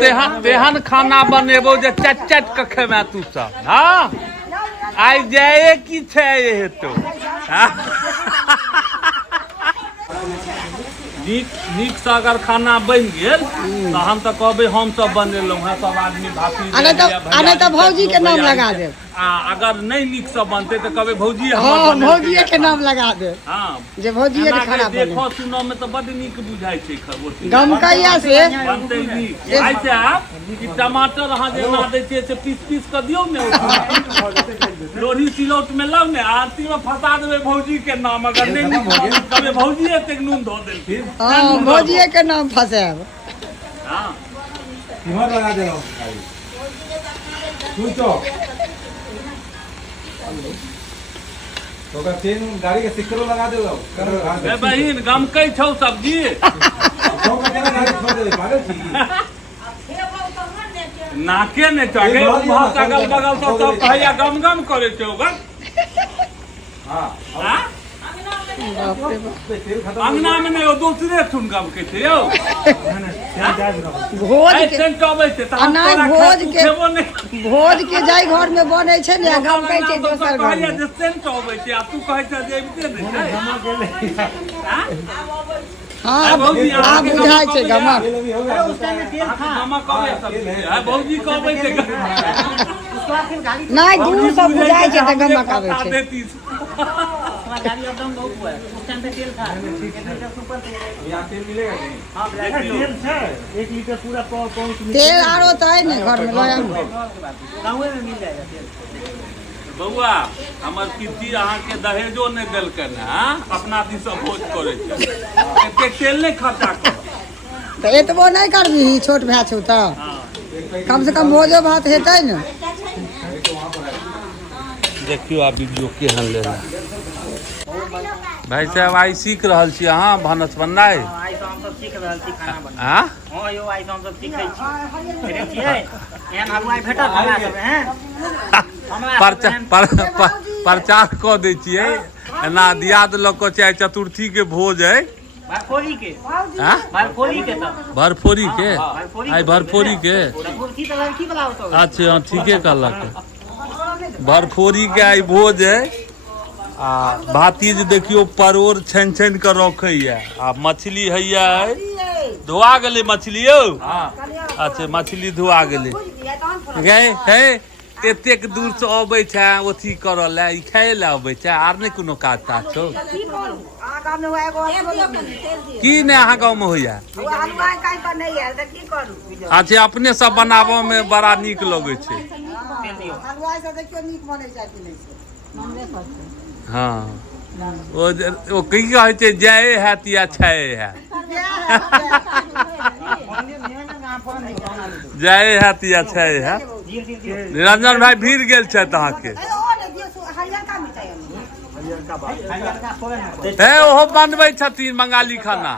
तेहन खाना बनेबो जे चट चट के खेमे तू सब। हाँ आई जाए की छै हेतो नीक से अगर खाना बन गेल तो हम तो कहबे हम सब बनेलहुं हैं सब आदमी भाती तो भौजी के नाम लगा दे। अगर नहीं नीक से बनते तो कहबे भौजी भौजी के नाम लगा दे। हाँ जे भौजी के खाना देखो सुनो में तो बड़ नीक बुझाई छै गमकैया से बनते नीक ऐसे कि टमाटर अहाँ जेना दै छियै से पीस पीस के दियौ ने लोढ़ी सिलौट में लाउ ने आरती में फंसा देबे भौजी के नाम। अगर नहीं नीक कहबे भौजी एते नून धो देलखिन। हां भौजी के नाम फंसाब। हां किमर लगा दे तू तो का तीन गाड़ी के स्टिकर लगा दे लो ए बहिन गमकै छौ सब्जी तो का गाड़ी छोड़ दे पागल छी नाके ने चढ़े बहुत अगल बगल तो सब भैया गम गम करे छौ ग। हां अंगना में नहीं दूसरे ठुन गम के थे यो भोज के सेंट अबै छै त हम नहीं तोरा भोज के जाय घर में बनै छै ने गम कहै छै दोसर घर भैया में जे सेंट अबै छै आ तू कहै छै जे एबते नहीं छै। हां आप बुझाय छै गमक नमक अबै सब है भौजी कहबै छै नहीं दूर से बुझाय छै त गमक आबै छै। गाड़ी एकदम बहुत हुआ है उस टाइम पे तेल था यहां तेल मिलेगा नहीं। हां तेल है 1 लीटर पूरा पाउच तेल आरो त है ने घर में लया गांव में मिल जाएगा तेल। बउआ हमर कीर्ति अहाँ के दहेजो नहीं देलकै ना अपना दिस से भोज करे छै एते तेल नहीं खर्चा कर त एतबो नहीं करबी छोट भाई छौ त कम से कम भोजो भात हेतै ने। देखियो आ वीडियो केहन लेला भाई साहब आई सीख रहल छी अहाँ भानस बननाइ। आई तो हम सब सीख रहल छी खाना बनाना। हां हां यो आई तो हम सब सीखै छी देखे छियै एहन आगू आई भेटत हमरा सब हैं प्रचार क दै छियै एना दियाद ल क चाहे चतुर्थी के भोज है भरफोरी के हां भरफोरी के त भरफोरी के आई भरफोरी के भरफोरी त लड़की वाला होतो। अच्छा ठीके कहलक भरफोरी के आई भोज है आ भातीज देखियो परोर छन छन के रखे आ मछली हैया है धोआ गेले मछली यौ। अच्छा मछली धोआ गेले गए हे एतेक दूर से अबै छै ओथी करऽ ले ई खाए ले अबै छै आर नहीं कोनो काज ताज छौ की नहीं अहाँ गाँव में होइया। अच्छा अपने सब बनाबऽ में बड़ा नीक लगे छै। हाँ वो की कहै छै जय हैत या छय है जय हैत या छय है। निरंजन भाई भीड़ गेल छै अहाँ के हे ओहो बनबै छथिन बंगाली खाना।